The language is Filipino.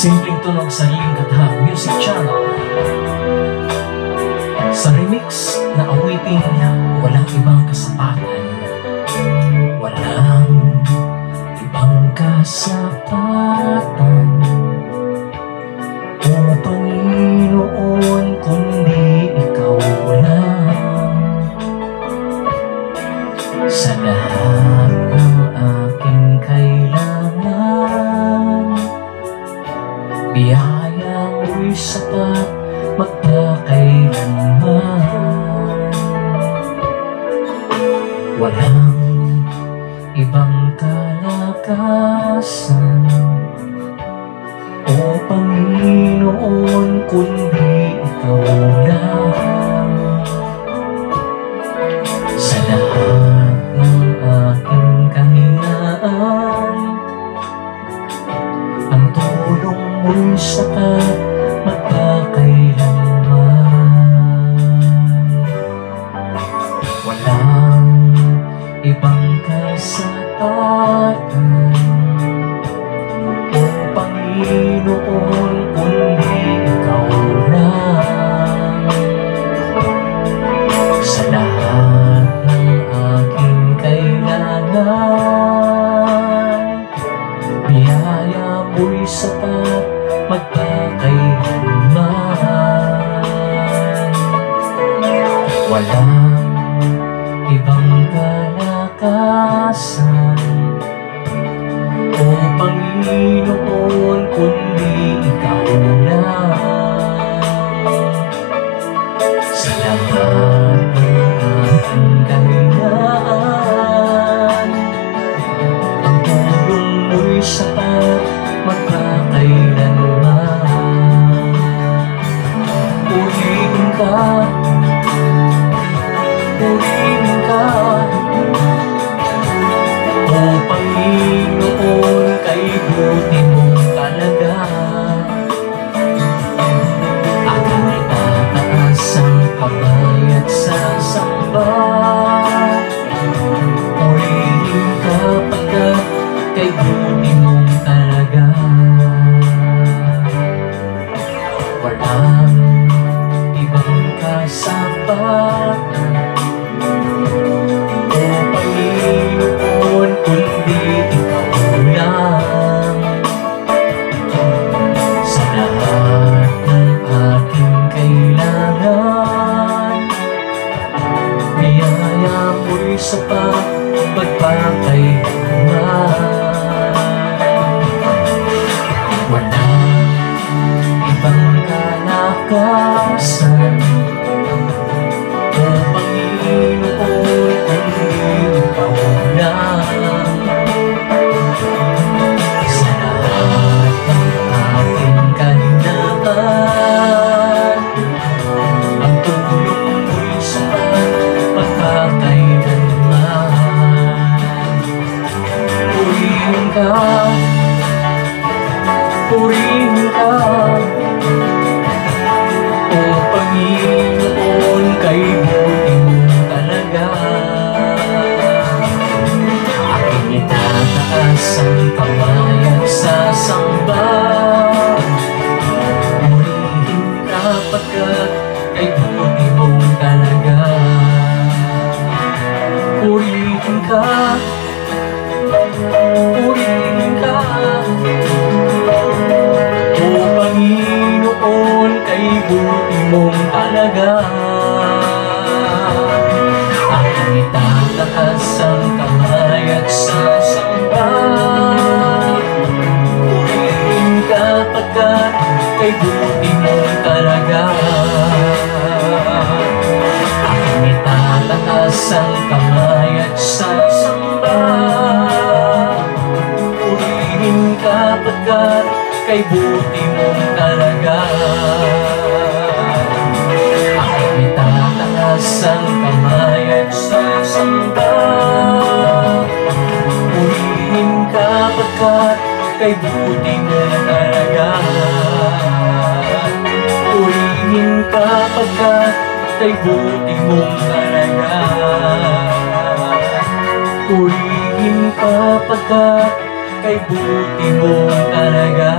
Simpleng tunog sariling katha music channel. Sa remix na awitin niya, walang ibang kasapatan. Walang ibang kasapatan, O Panginoon, kundi Ikaw lang. Sa lahat ng aking kailangan, biyaya mo'y sapat magpakailanman. Walang ibang kalakasan, O Panginoon, kundi Ikaw lang. Sa lahat ng aking kahinaan, ang tulong mo'y sapat magpakailanman. Walang ibang kasapatan, O Panginoon, kundi Ikaw lang. Sa lahat ng aking kailangan, biyaya mo'y sapat magpakailanman. Walang ibang kalakasan, O Panginoon, kundi Ikaw lang. Sa lahat ng aking kahinaan, ang tulong mo'y sapat magpakailanman. Purihin ka, purihin ka, O Panginoon, kay buti mong talaga. Aking itataas ang kamay at sasamba. Purihin ka pagkat kay buti mong talaga. Walang ibang kasapatan, O Panginoon, kundi Ikaw lang. Sa lahat ng aking kailangan, biyaya mo'y sapat magpakailanman. Walang ibang kalakasan, O Panginoon, kundi Ikaw lang. Sa lahat ng aking kahinaan, ang tulong mo'y sapat magpakailanman. Purihin ka, purihin ka, O Panginoon, kay buti mong talaga. Aking itataas ang kamay at sasamba. Purihin ka pagkat kay buti mong talaga. Purihin ka, purihin ka, O Panginoon, kay buti mong talaga. Aking itataas ang kamay at sasamba. Purihin ka pagkat kay buti mong talaga. Aking itataas ang kamay at sasamba. Purihin ka pagkat kay buti mong talaga. Aking itataas ang kamay at sasamba. Purihin ka pagkat kay buti mong talaga. Purihin ka pagkat kay buti mong talaga. Purihin ka pagkat kay buti mo talaga.